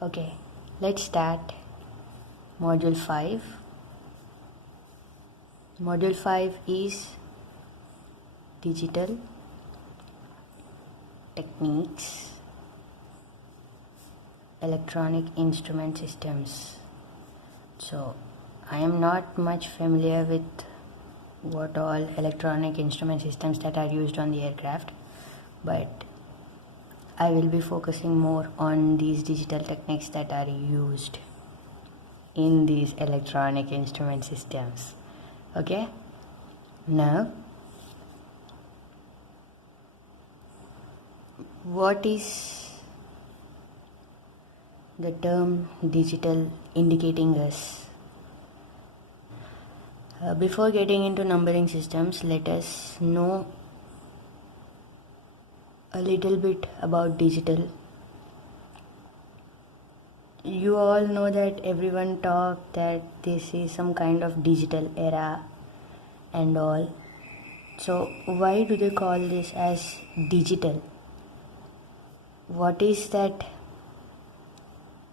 Okay, let's start Module 5. Module 5 is Digital Techniques, Electronic Instrument Systems. So, I am not much familiar with what all electronic instrument systems that are used on the aircraft, but I will be focusing more on these digital techniques that are used in these electronic instrument systems. Okay, now what is the term digital indicating us? Before getting into numbering systems, let us know a little bit about digital. You all know that everyone talk that this is some kind of digital era and all. So why do they call this as digital? What is that?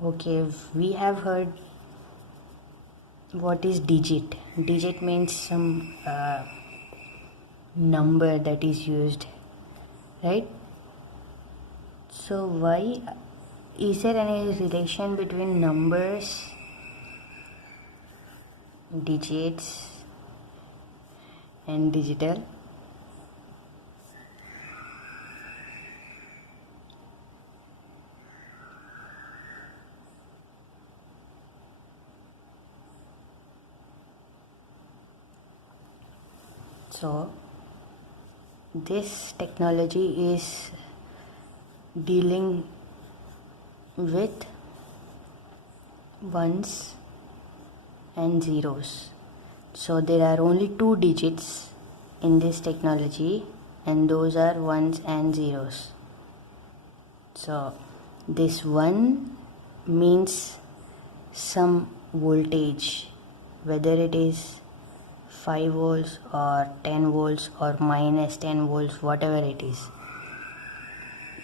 Okay, we have heard what is digit. Digit means some number that is used, right? So why is there any relation between numbers, digits and digital? So this technology is dealing with ones and zeros. So there are only two digits in this technology, and those are ones and zeros. So this 1 means some voltage, whether it is 5 volts or 10 volts or minus 10 volts, whatever it is,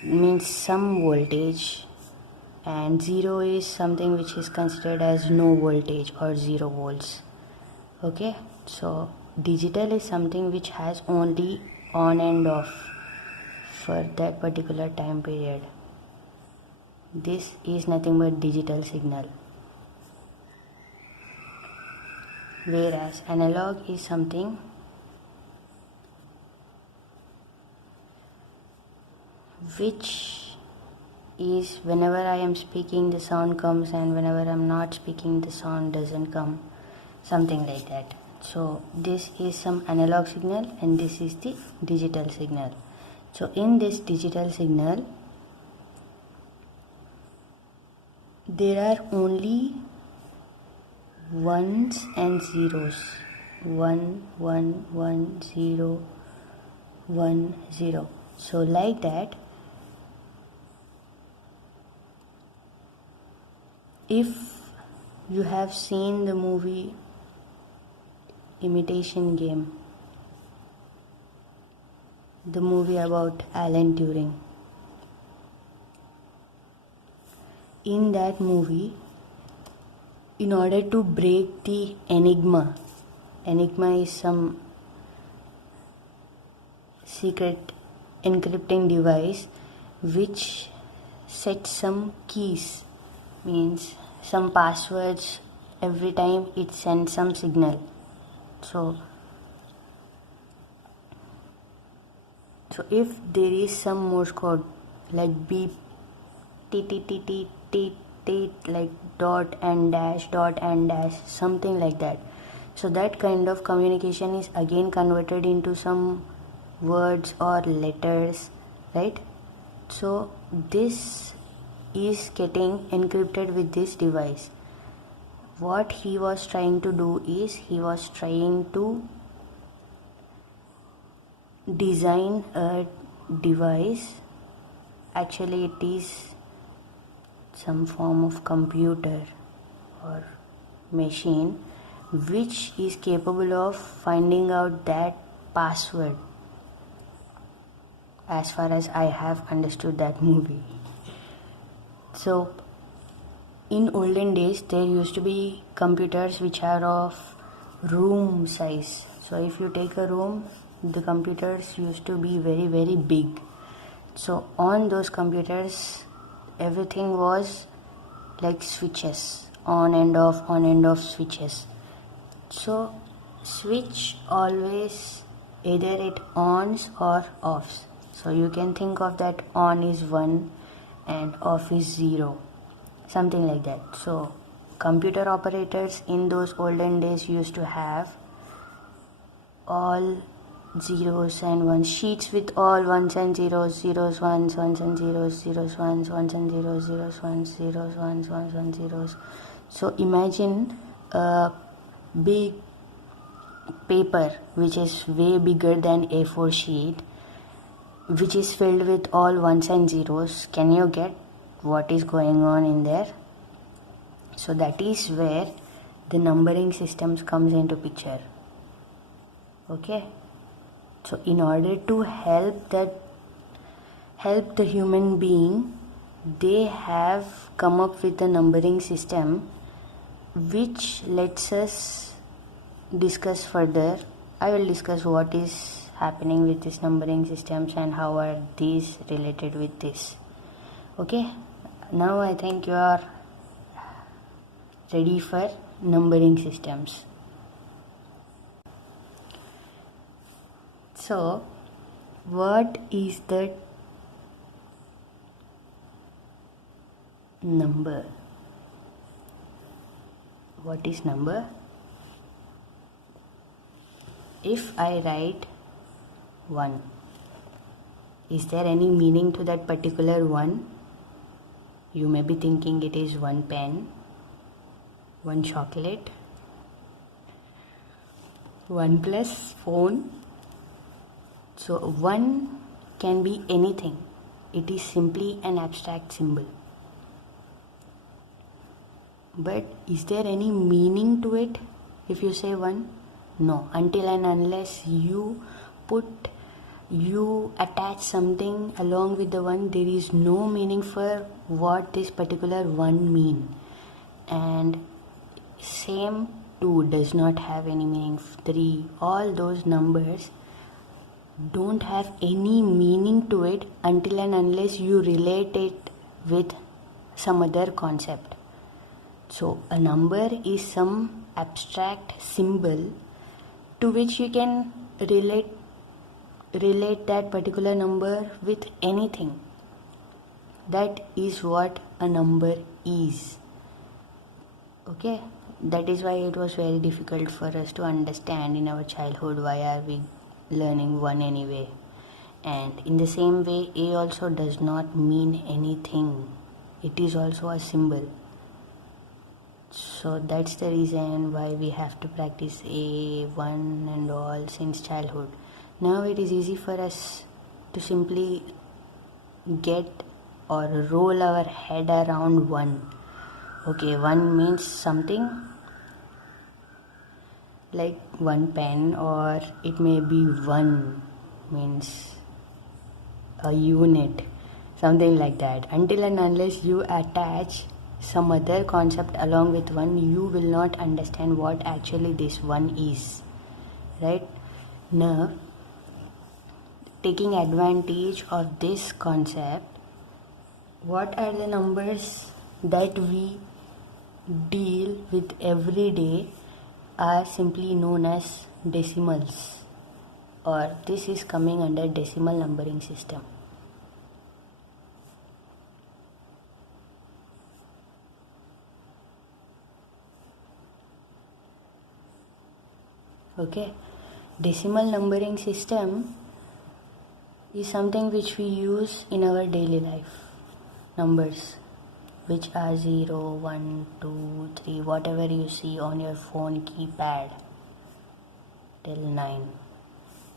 means some voltage, and 0 is something which is considered as no voltage or 0 volts. Okay, so digital is something which has only on and off for that particular time period. This is nothing but digital signal. Whereas analog is something which is whenever I am speaking the sound comes, and whenever I am not speaking the sound doesn't come, something like that. So this is some analog signal and this is the digital signal. So in this digital signal there are only ones and zeros. 1 1 1 0 1 0. So like that, if you have seen the movie Imitation Game, the movie about Alan Turing, in that movie, in order to break the enigma is some secret encrypting device which sets some keys, means some passwords every time it sends some signal. So if there is some Morse code like beep, t t t t t t, like dot and dash, something like that. So that kind of communication is again converted into some words or letters, right? So this is getting encrypted with this device. What he was trying to do is he was trying to design a device. Actually it is some form of computer or machine which is capable of finding out that password, as far as I have understood that movie. So in olden days there used to be computers which are of room size. So if you take a room, the computers used to be very very big. So on those computers everything was like switches, on and off switches. So switch always either it ons or offs. So you can think of that on is 1 and off is 0, something like that. So computer operators in those olden days used to have all zeros and ones, sheets with all ones and zeros, zeros, ones and zeros, zeros, ones and zeros, zeros, ones, zeros, ones and zeros. So imagine a big paper which is way bigger than A4 sheet, which is filled with all ones and zeros. Can you get what is going on in there? So that is where the numbering systems comes into picture. Okay, so in order to help the human being, they have come up with a numbering system which lets us discuss further. I will discuss what is happening with these numbering systems and how are these related with this. Okay, now I think you are ready for numbering systems. So what is the number? What is number? If I write 1, is there any meaning to that particular 1? You may be thinking it is 1 pen, 1 chocolate, 1 plus phone. So 1 can be anything. It is simply an abstract symbol. But is there any meaning to it if you say 1? No, until and unless you attach something along with the 1, there is no meaning for what this particular 1 mean. And same 2 does not have any meaning. 3, all those numbers don't have any meaning to it until and unless you relate it with some other concept. So a number is some abstract symbol to which you can relate that particular number with anything. That is what a number is. Okay, that is why it was very difficult for us to understand in our childhood why are we learning 1 anyway. And in the same way, A also does not mean anything. It is also a symbol. So that's the reason why we have to practice A, 1 and all since childhood. Now it is easy for us to simply get or roll our head around 1. Okay, 1 means something like 1 pen, or it may be 1 means a unit, something like that. Until and unless you attach some other concept along with 1, you will not understand what actually this 1 is, right? Now, taking advantage of this concept, what are the numbers that we deal with every day are simply known as decimals, or this is coming under decimal numbering system. Okay, decimal numbering system is something which we use in our daily life. Numbers which are 0, 1, 2, 3, whatever you see on your phone keypad till 9.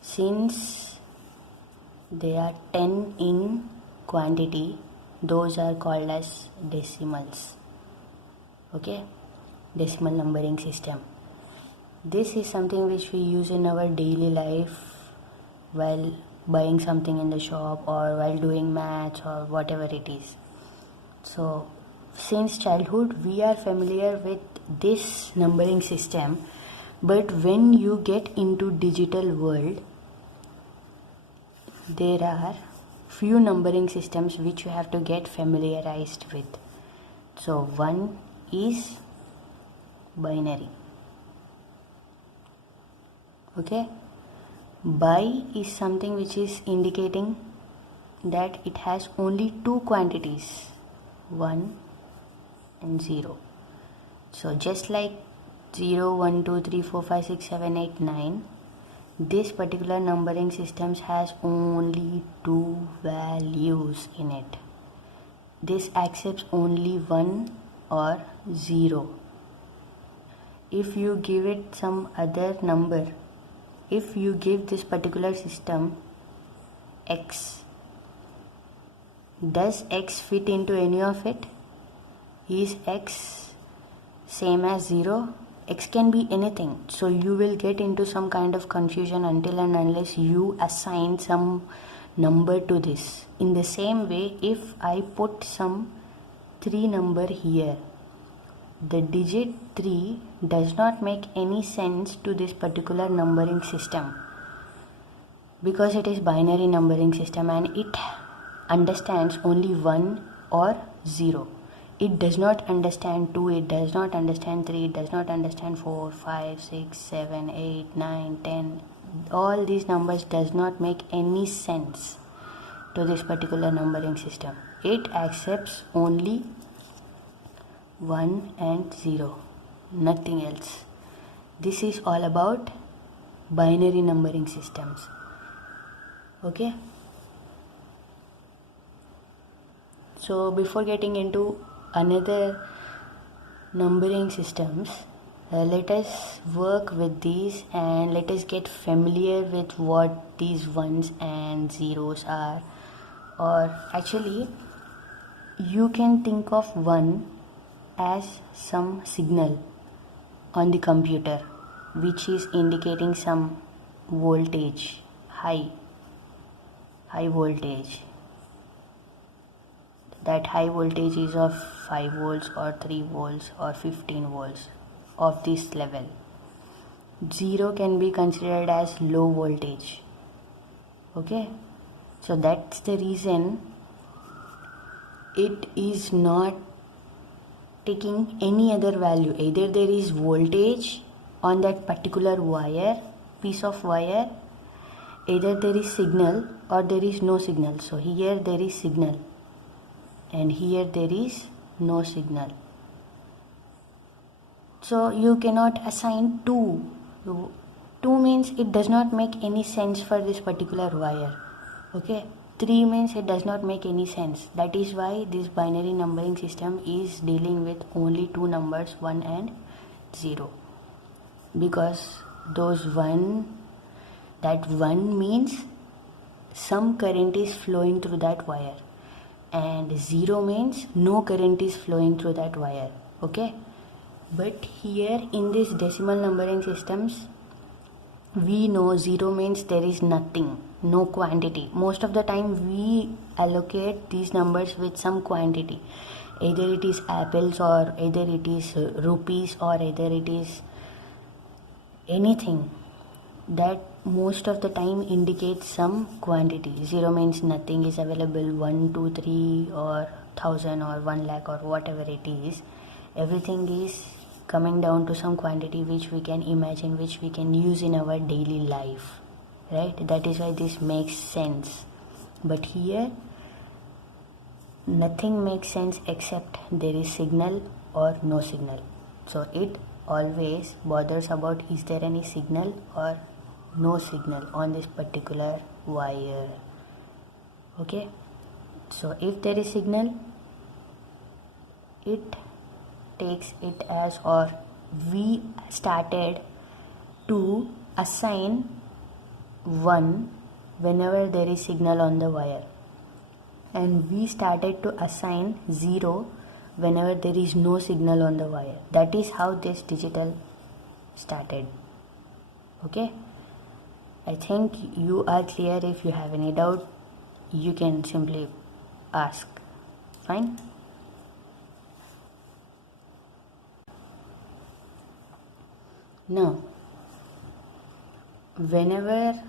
Since they are 10 in quantity, those are called as decimals. Okay, decimal numbering system. This is something which we use in our daily life while buying something in the shop or while doing maths or whatever it is. So since childhood we are familiar with this numbering system, but when you get into digital world, there are few numbering systems which you have to get familiarized with. So one is binary. Okay, bi is something which is indicating that it has only two quantities, 1 and 0. So just like 0, 1, 2, 3, 4, 5, 6, 7, 8, 9, this particular numbering system has only two values in it. This accepts only 1 or 0. If you give it some other number, if you give this particular system x, does x fit into any of it? Is x same as 0? X can be anything, so you will get into some kind of confusion until and unless you assign some number to this. In the same way, if I put some 3 number here, the digit 3 does not make any sense to this particular numbering system because it is binary numbering system and it understands only 1 or 0. It does not understand 2, it does not understand 3, it does not understand 4, 5, 6, 7, 8, 9, 10. All these numbers does not make any sense to this particular numbering system. It accepts only 1 and 0, nothing else. This is all about binary numbering systems. Okay? So before getting into another numbering systems, let us work with these and let us get familiar with what these ones and zeros are. Or actually, you can think of 1 as some signal on the computer which is indicating some voltage, high voltage. That high voltage is of 5 volts or 3 volts or 15 volts of this level. 0 can be considered as low voltage. Okay, so that's the reason it is not taking any other value. Either there is voltage on that particular wire, piece of wire, either there is signal or there is no signal. So here there is signal and here there is no signal. So you cannot assign 2. 2 means it does not make any sense for this particular wire. Okay, 3 means it does not make any sense. That is why this binary numbering system is dealing with only two numbers, 1 and 0, because those 1, that 1 means some current is flowing through that wire, and 0 means no current is flowing through that wire. Okay, but here in this decimal numbering systems, we know 0 means there is nothing, no quantity. Most of the time we allocate these numbers with some quantity, either it is apples or either it is rupees or either it is anything that most of the time indicates some quantity. 0 means nothing is available, 1, 2, 3 or 1000 or 1 lakh or whatever it is, everything is coming down to some quantity which we can imagine, which we can use in our daily life, right? That is why this makes sense. But here nothing makes sense except there is signal or no signal. So it always bothers about is there any signal or no signal on this particular wire. Okay, so if there is signal, it takes it as, or we started to assign 1 whenever there is signal on the wire, and we started to assign 0 whenever there is no signal on the wire. That is how this digital started. Okay, I think you are clear. If you have any doubt, you can simply ask. Fine. Now, whenever,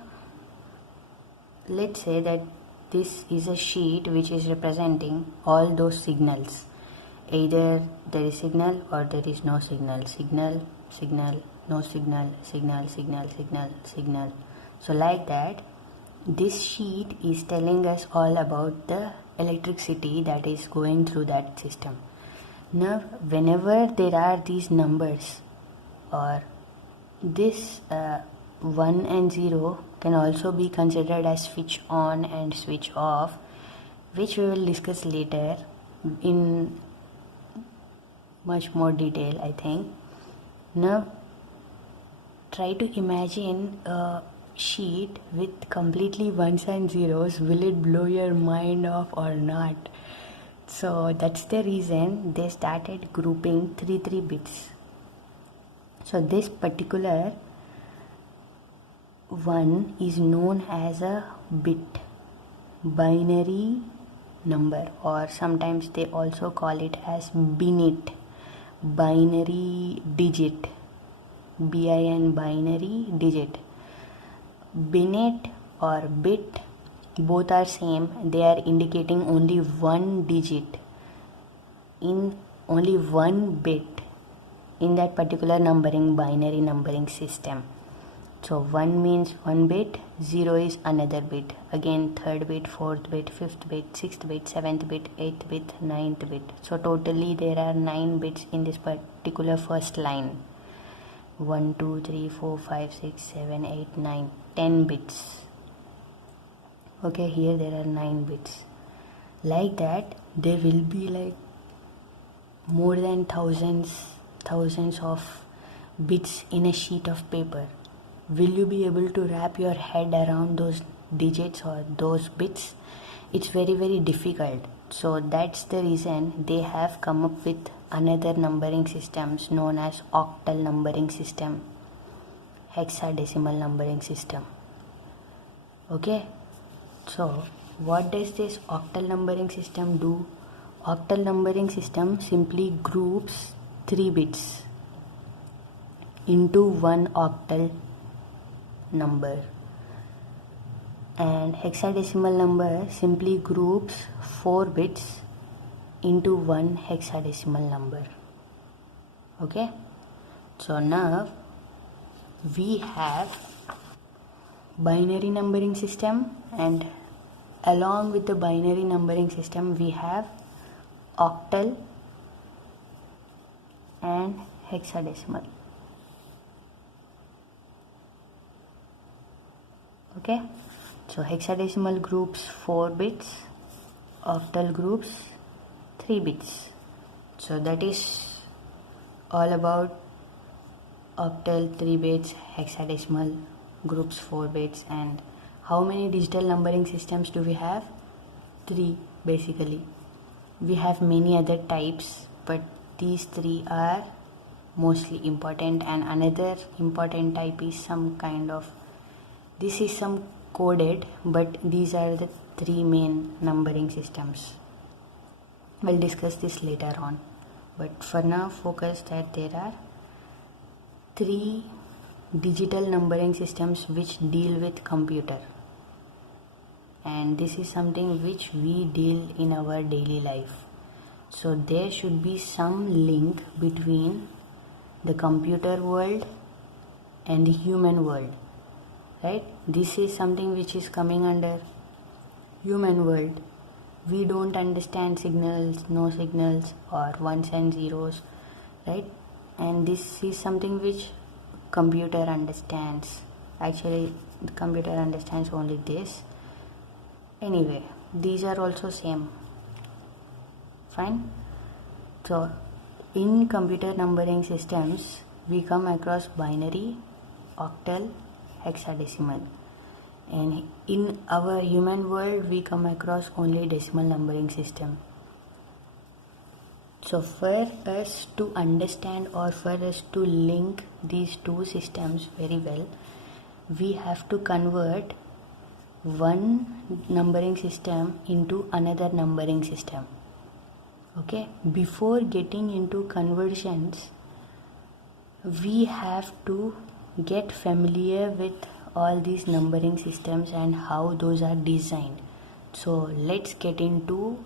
let's say that this is a sheet which is representing all those signals. Either there is signal or there is no signal. Signal, signal, no signal, signal, signal, signal, signal. So like that, this sheet is telling us all about the electricity that is going through that system. Now, whenever there are these numbers, or this 1 and 0 can also be considered as switch on and switch off, which we will discuss later in much more detail, I think. Now, try to imagine a sheet with completely ones and zeros. Will it blow your mind off or not? So that's the reason they started grouping 3 bits. So this particular one is known as a bit, binary number, or sometimes they also call it as binit, binary digit, bin, binary digit. Binit or bit, both are same. They are indicating only one digit in only one bit in that particular binary numbering system. So 1 means 1 bit, 0 is another bit, again 3rd bit, 4th bit, 5th bit, 6th bit, 7th bit, 8th bit, 9th bit. So totally there are 9 bits in this particular first line. 1, 2, 3, 4, 5, 6, 7, 8, 9, 10 bits. Okay, here there are 9 bits. Like that, there will be like more than thousands of bits in a sheet of paper. Will you be able to wrap your head around those digits or those bits? It's very, very difficult. So that's the reason they have come up with another numbering systems known as octal numbering system, hexadecimal numbering system. Okay, so what does this octal numbering system do? Octal numbering system simply groups 3 bits into one octal number, and hexadecimal number simply groups 4 bits into one hexadecimal number. Okay, so now we have binary numbering system, and along with the binary numbering system we have octal and hexadecimal. Okay, so hexadecimal groups 4 bits, octal groups 3 bits. So that is all about octal 3 bits, hexadecimal groups 4 bits. And how many digital numbering systems do we have? 3 basically. We have many other types, but these 3 are mostly important. And another important type is some kind of, this is some coded, but these are the 3 main numbering systems. We'll discuss this later on, but for now focus that there are 3 digital numbering systems which deal with computer, and this is something which we deal in our daily life. So there should be some link between the computer world and the human world, right? This is something which is coming under human world. We don't understand signals, no signals, or ones and zeros, right? And this is something which computer understands. Actually, the computer understands only this. Anyway, these are also same. Fine. So in computer numbering systems we come across binary, octal, hexadecimal, and in our human world we come across only decimal numbering system. So for us to understand, or for us to link these two systems very well, we have to convert one numbering system into another numbering system. Okay, before getting into conversions, we have to get familiar with all these numbering systems and how those are designed. So let's get into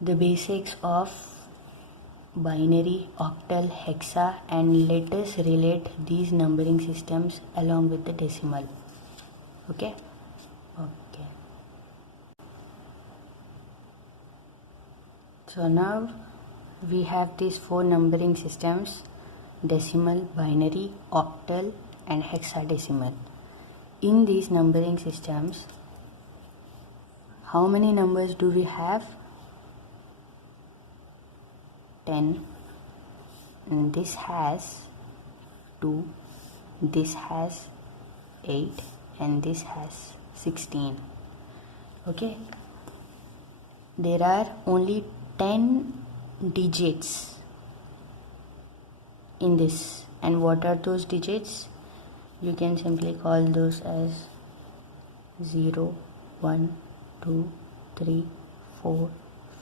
the basics of binary, octal, hexa, and let us relate these numbering systems along with the decimal. Okay. So now we have these four numbering systems: decimal, binary, octal, and hexadecimal. In these numbering systems, how many numbers do we have? 10. And this has 2, this has 8, and this has 16. Okay. There are only 10 digits in this. And what are those digits? You can simply call those as 0, 1, 2, 3, 4,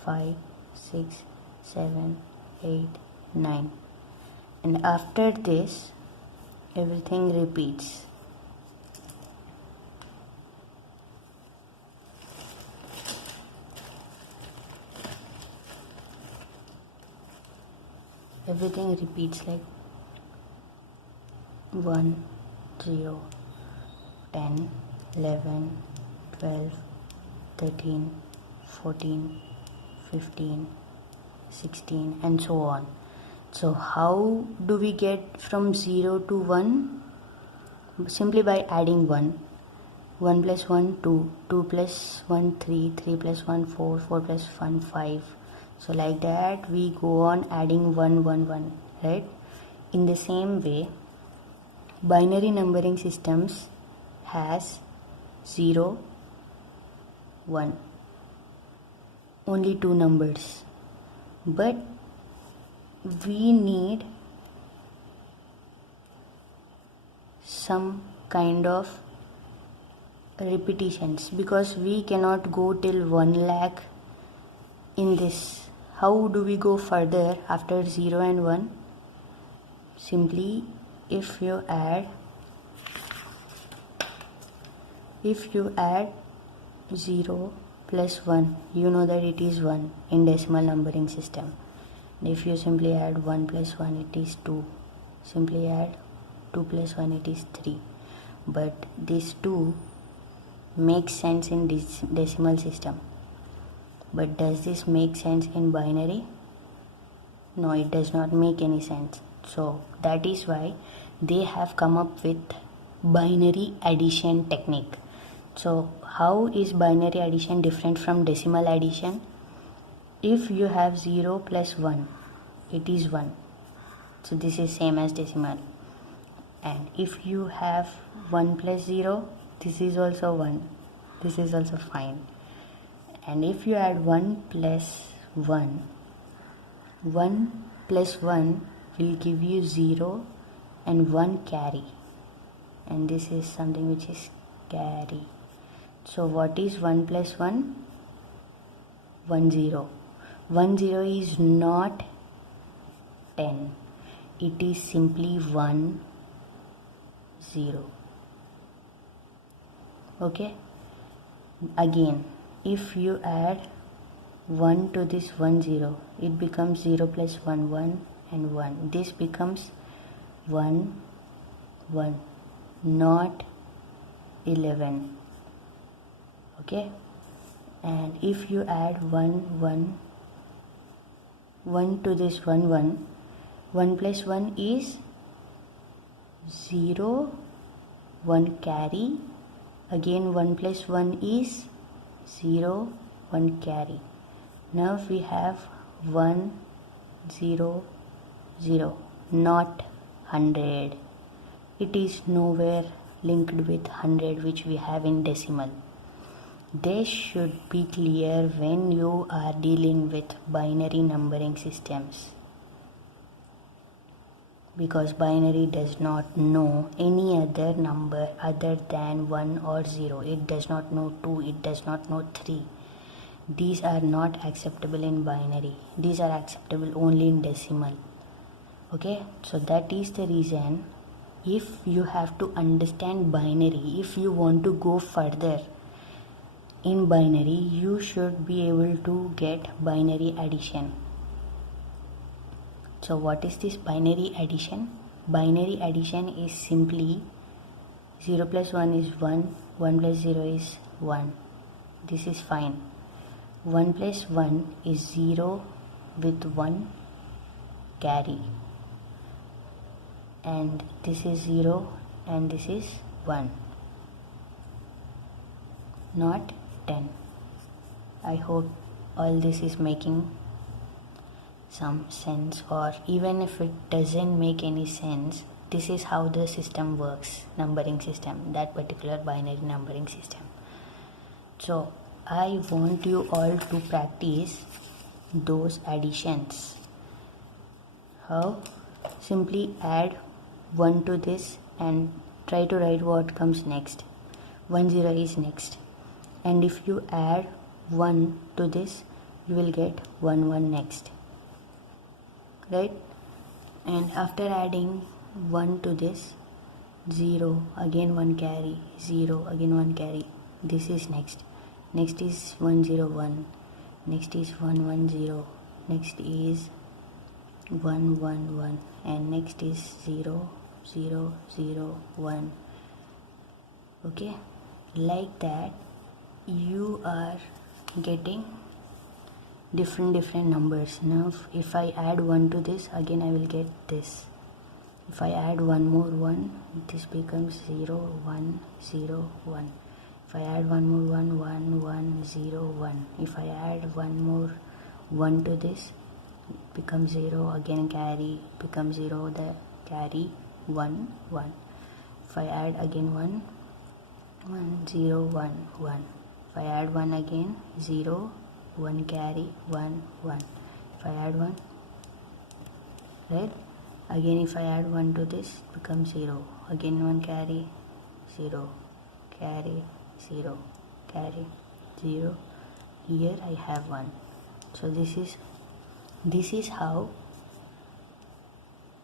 5, 6, 7, 8, 9. And after this, everything repeats. Everything repeats like 1, 0, 10, 11, 12, 13, 14, 15, 16, and so on. So how do we get from 0 to 1? Simply by adding 1. 1 plus 1, 2, 2 plus 1, 3, 3 plus 1, 4, 4 plus 1, 5. So like that we go on adding 1, 1, 1, right? In the same way, binary numbering systems has 0, 1. Only two numbers. But we need some kind of repetitions because we cannot go till 1 lakh in this. How do we go further after 0 and 1? Simply if you add 0 plus 1, you know that it is 1 in decimal numbering system. If you simply add 1 plus 1, it is 2. Simply add 2 plus 1, it is 3. But this 2 makes sense in this decimal system. But does this make sense in binary? No, it does not make any sense. So that is why they have come up with binary addition technique. So how is binary addition different from decimal addition? If you have 0 plus 1, it is 1. So this is same as decimal. And if you have 1 plus 0, this is also 1. This is also fine. And if you add 1 plus 1, 1 plus 1 will give you 0 and 1 carry. And this is something which is carry. So what is 1 plus 1? 1 0. 1 0 is not 10. It is simply 1 0. Okay? Again, if you add 1 to this 1 0, it becomes 0 plus 1 1 and 1. This becomes 1 1, not 11. Okay? And if you add 1 1 1 to this 1 1, 1 plus 1 is 0, 1 carry. Again 1 plus 1 is 0, 1 carry. Now we have 1 0 0, not 100. It is nowhere linked with 100 which we have in decimal. This should be clear when you are dealing with binary numbering systems, because binary does not know any other number other than 1 or 0. It does not know 2, it does not know 3. These are not acceptable in binary. These are acceptable only in decimal. Okay, so that is the reason, if you have to understand binary, if you want to go further in binary, you should be able to get binary addition. So what is this binary addition? Binary addition is simply 0 plus 1 is 1, 1 plus 0 is 1. This is fine. 1 plus 1 is 0 with 1 carry. And this is 0 and this is 1. Not 10. I hope all this is making some sense, or even if it doesn't make any sense, this is how the system works, numbering system, that particular binary numbering system. So I want you all to practice those additions. How? Simply add 1 to this and try to write what comes next. 1 0 is next, and if you add 1 to this, you will get 1 1 next, right? And after adding 1 to this, 0 again 1 carry, 0 again 1 carry. This is next is 1 0 1, next is 1 1 0, next is 1 1 1, and next is 0 0 0 1. Okay, like that you are getting different numbers. Now if I add 1 to this, again I will get this. If I add one more 1, this becomes 0 1 0 1. If I add one more 1, 1 1 0 1. If I add one more 1 to this, it becomes 0, again carry, becomes 0, the carry 1 1. If I add again 1 1 0 1 1. If I add 1 again, 0 1 carry, 1 1. If I add 1, right? Again if I add 1 to this, it becomes 0, again 1 carry, 0 carry, 0 carry, 0. Here I have 1. So this is how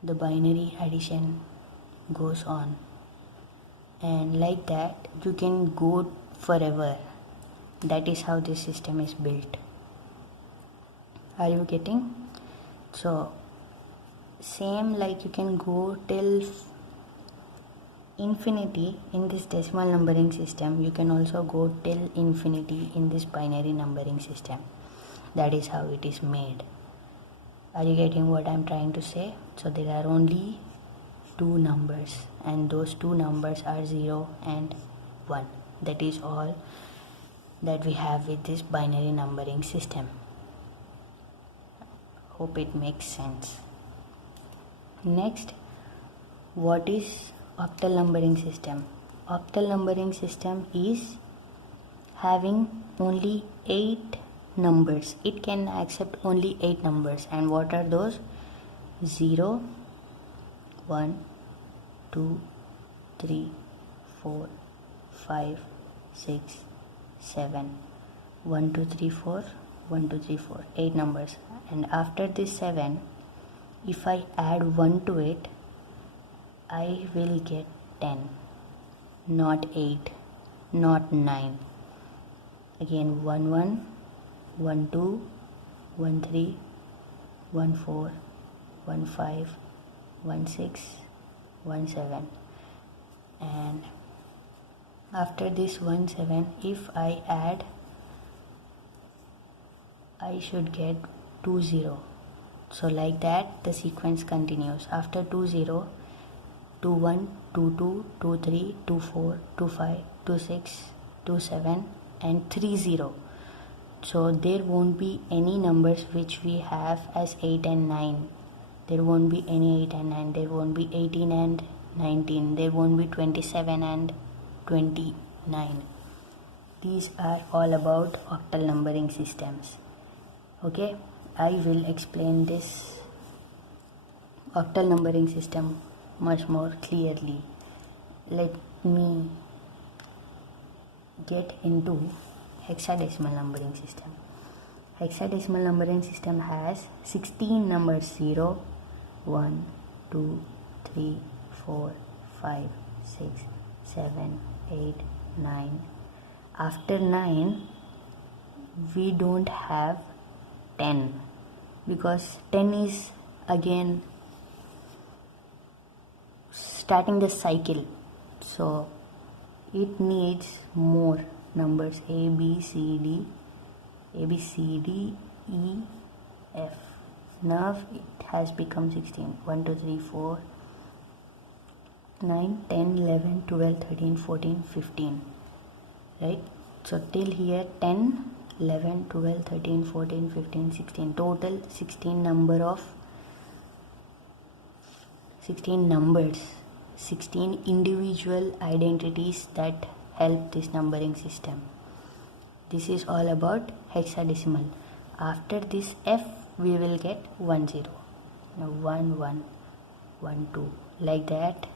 the binary addition goes on, and like that you can go forever. That is how this system is built. Are you getting? So same, like you can go till infinity in this decimal numbering system, you can also go till infinity in this binary numbering system. That is how it is made. Are you getting what I am trying to say? So there are only two numbers, and those two numbers are 0 and 1. That is all that we have with this binary numbering system. Hope it makes sense. Next, what is octal numbering system? Octal numbering system is having only 8 numbers. It can accept only 8 numbers. And what are those? 0 1 2 3 4 5 6 7 1 2 3 4 1 2 3 4, 8 numbers. And after this 7, if I add 1 to it, I will get 10, not 8, not 9. Again 1 1 1 2 1 3 1 4 1 5 1 6 1 7. And after this 1 7, if I add, I should get 2 0. So like that the sequence continues. After 2 0, 2 1 2 2 2 3 2 4 2 5 2 6 2 7 and 3 0. So there won't be any numbers which we have as 8 and 9. There won't be any 8 and 9. There won't be 18 and 19. There won't be 27 and 29. These are all about octal numbering systems. Okay, I will explain this octal numbering system much more clearly. Let me get into hexadecimal numbering system. Hexadecimal numbering system has 16 numbers: 0, 1, 2, 3, 4, 5, 6, 7, 8, 9. After 9, we don't have 10 because 10 is again starting the cycle, so it needs more numbers A, B, C, D, E, F. Now it has become 16. 1, 2, 3, 4, 9, 10, 11, 12, 13, 14, 15. Right? So till here 10, 11, 12, 13, 14, 15, 16. Total 16 numbers, 16 individual identities that help this numbering system. This is all about hexadecimal. After this F, we will get 1 0. Now 1 1, 1 2, like that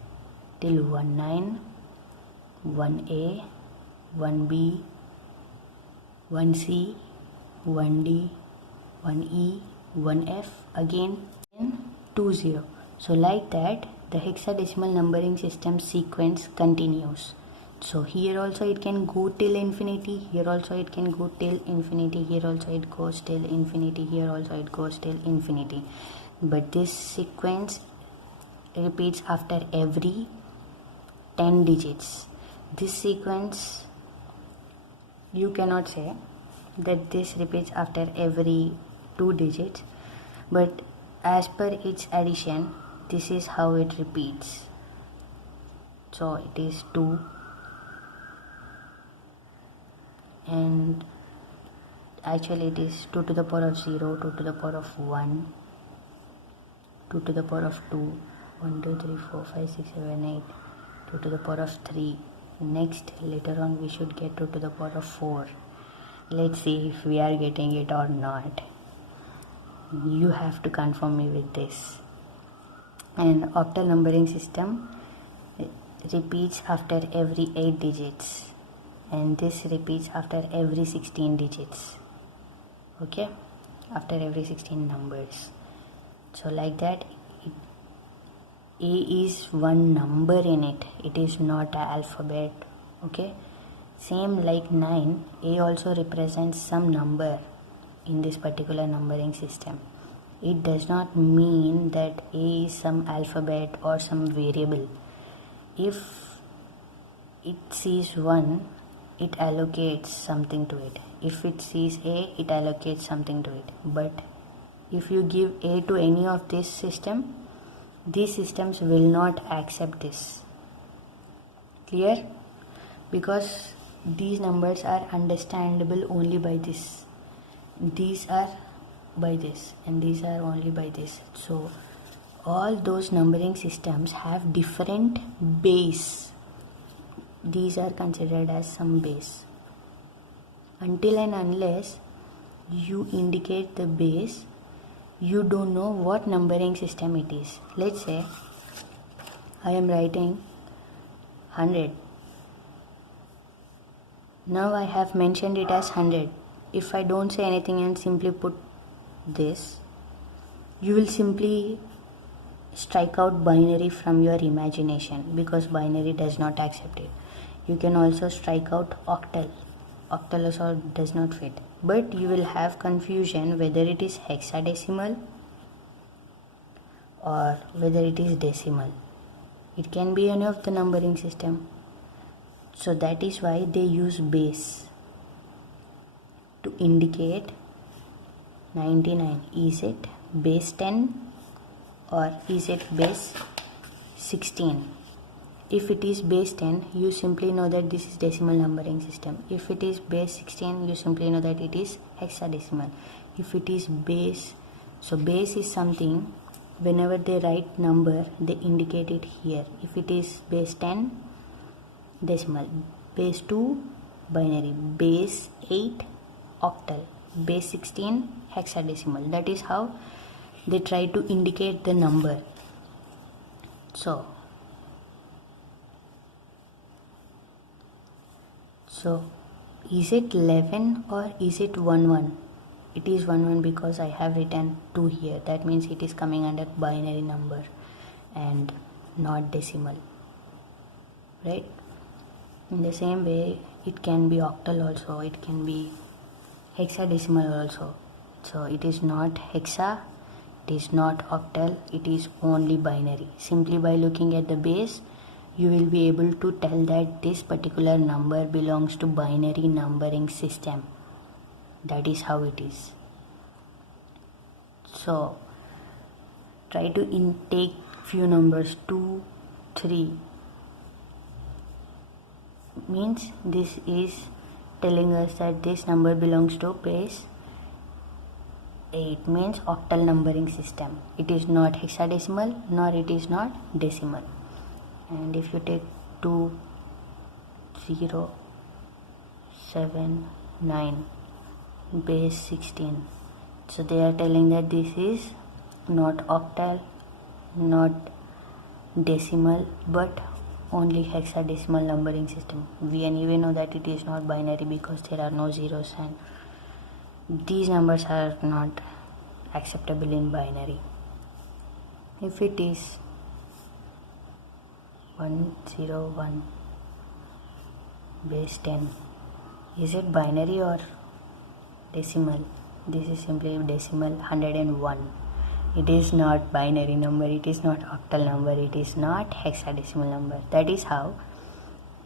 till 1 9, 1 A, 1 B, 1 C, 1 D, 1 E, 1 F, again 2 0. So like that the hexadecimal numbering system sequence continues. So here also it can go till infinity, here also it can go till infinity, here also it goes till infinity, here also it goes till infinity. But this sequence repeats after every 10 digits. This sequence, you cannot say that this repeats after every 2 digits, but as per its addition, this is how it repeats. So it is 2, and actually it is 2 to the power of 0, 2 to the power of 1, 2 to the power of 2, 1, 2, 3, 4, 5, 6, 7, 8, 2 to the power of 3. Next, later on we should get 2 to the power of 4. Let's see if we are getting it or not. You have to confirm me with this. And octal numbering system repeats after every 8 digits, and this repeats after every 16 digits. Okay, after every 16 numbers. So like that, A is one number in it, it is not an alphabet. Okay, same like 9, A also represents some number in this particular numbering system. It does not mean that A is some alphabet or some variable. If it sees 1, it allocates something to it. If it sees A, it allocates something to it. But if you give A to any of this system, these systems will not accept this. Clear? Because these numbers are understandable only by this. These are by this, and these are only by this. So all those numbering systems have different base. These are considered as some base. Until and unless you indicate the base, you don't know what numbering system it is. Let's say I am writing 100. Now I have mentioned it as 100. If I don't say anything and simply put this, you will simply strike out binary from your imagination, because binary does not accept it. You can also strike out octal. Octal also does not fit. But you will have confusion whether it is hexadecimal or whether it is decimal. It can be any of the numbering system. So that is why they use base to indicate 99. Is it base 10 or is it base 16? If it is base 10, you simply know that this is decimal numbering system. If it is base 16, you simply know that it is hexadecimal. If it is base, so base is something, whenever they write number, they indicate it here. If it is base 10, decimal, base 2, binary, base 8, octal, base 16, hexadecimal. That is how they try to indicate the number. So is it 11 or is it 1 1? It is 1 because I have written 2 here. That means it is coming under binary number and not decimal, right? In the same way, it can be octal also, it can be hexadecimal also. So it is not hexa, it is not octal, it is only binary. Simply by looking at the base, you will be able to tell that this particular number belongs to binary numbering system. That is how it is. So try to intake few numbers 2, 3. Means this is telling us that this number belongs to base 8, means octal numbering system. It is not hexadecimal nor it is not decimal. And if you take 2, 0, 7, 9, base 16, so they are telling that this is not octal, not decimal, but only hexadecimal numbering system. We know that it is not binary because there are no zeros, and these numbers are not acceptable in binary. If it is 101 base 10, is it binary or decimal? This is simply decimal. 101. It is not binary number, it is not octal number, it is not hexadecimal number. That is how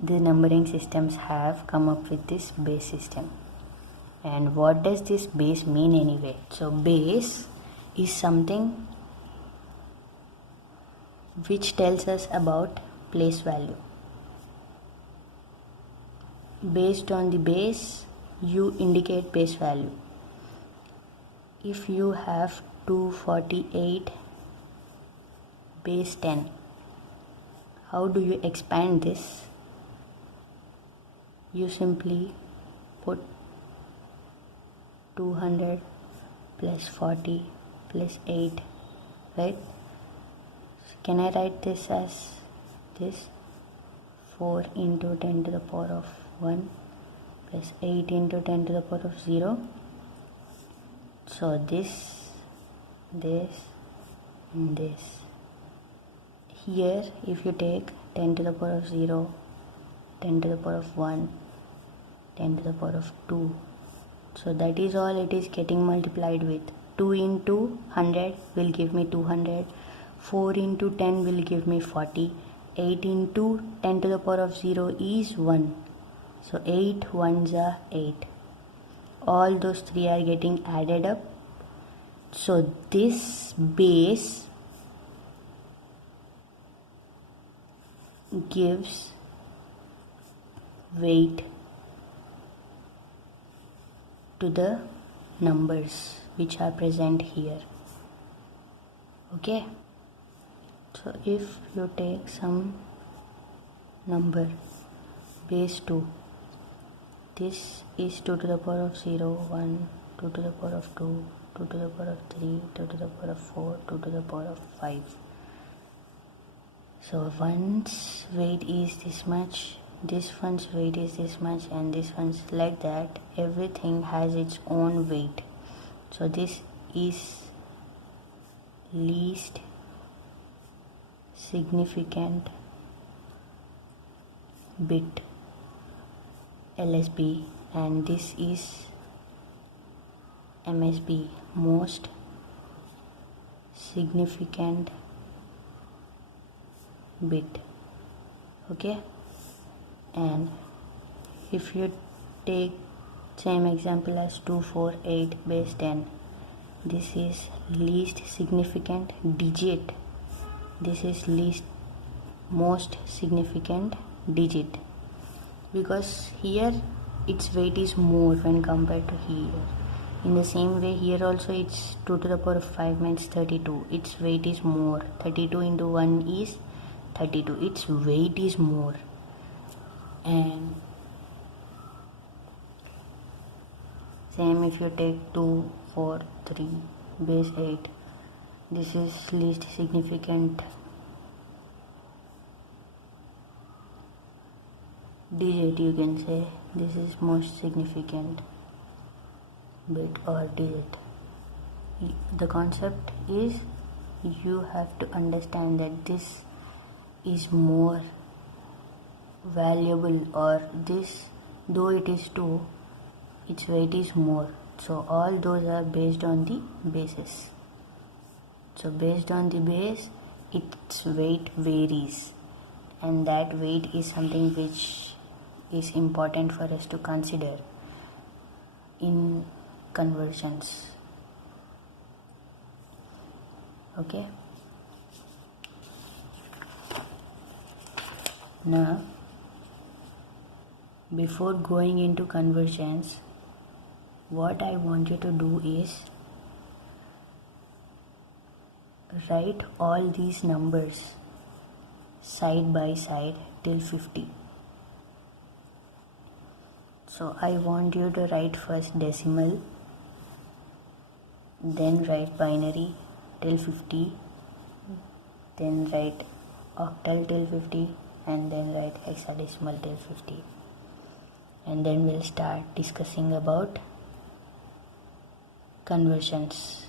the numbering systems have come up with this base system. And what does this base mean anyway? So base is something which tells us about place value. Based on the base, you indicate base value. If you have 248 base 10, how do you expand this? You simply put 200 plus 40 plus 8, right? So can I write this as this? 4 into 10 to the power of 1 plus 8 into 10 to the power of 0. So this, and this. Here if you take 10 to the power of 0, 10 to the power of 1, 10 to the power of 2, so that is all it is getting multiplied with. 2 into 100 will give me 200, 4 into 10 will give me 40, 8 into 10 to the power of 0 is 1, so 8 ones are 8. All those 3 are getting added up. So this base gives weight to the numbers which are present here. Okay, so if you take some number base 2, this is 2 to the power of 0, 1, 2 to the power of 2, 2 to the power of 3, 2 to the power of 4, 2 to the power of 5. So one's weight is this much, this one's weight is this much, and this one's like that. Everything has its own weight. So this is least significant bit, LSB, and this is MSB, most significant bit. Okay, and if you take same example as 248 base 10, this is least significant digit, this is least most significant digit, because here its weight is more when compared to here. In the same way here also it's 2 to the power of 5 means 32, its weight is more. 32 into 1 is 32, its weight is more. And same if you take 2, 4, 3 base 8, this is least significant digit, you can say. This is most significant bit or digit. The concept is you have to understand that this is more valuable, or this, though it is 2, its weight is more. So all those are based on the bases. So based on the base, its weight varies, and that weight is something which is important for us to consider in conversions. Okay. Now, before going into conversions, what I want you to do is write all these numbers side by side till 50. So I want you to write first decimal, then write binary till 50, then write octal till 50, and then write hexadecimal till 50. And then we'll start discussing about conversions.